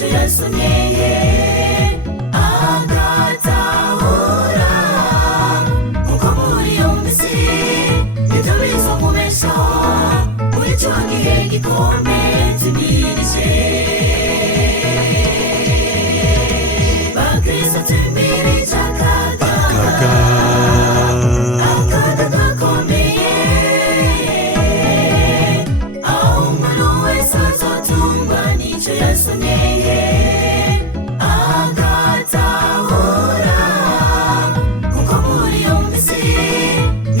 nicyo yasomye agatahura uko muri iyo minsi ibyo bizamubeshaho muri cyo gihe gikomeye tumirije bakristo tumirije akaga gakomeye aho umuntu wese azotungwa nicyo yasomye agatahura kuko muri iyo minsi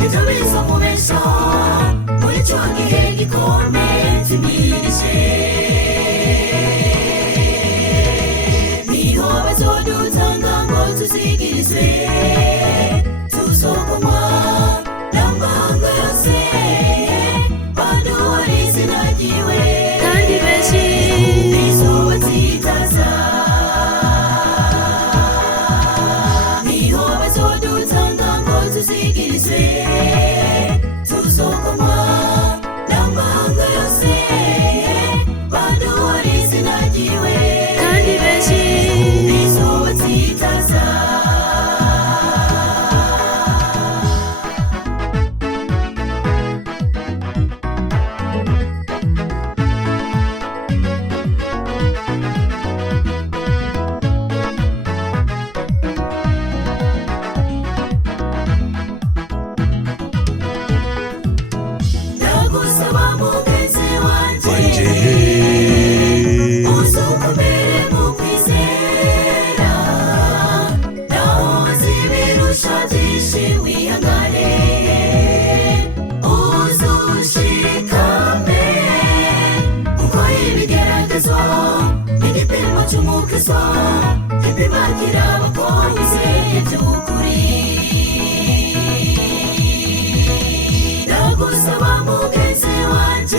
ibyo bizamubeshaho muri cyo gihe gikomeye tumirije niho bazodutanga ngo tuzigirizwe tuzokomwa n'amahanga yose baduhora izina ryiwe kandi benshi izuba zitaza niho bazodutanga ngo tuzigirizwe tuzokomwa n'amahanga yose baduhora izina ryiwe kandi benshi izuba zitaza ndagusaba mugenzi wanje uzukomere mu kwizera naho uzi ibirusha byinshi wihangane uzushikame kuko ibigeragezo n'igipimo cy'umukristo gipimagira abakomiseye by'ukuri ndagusaba mugenzi wanje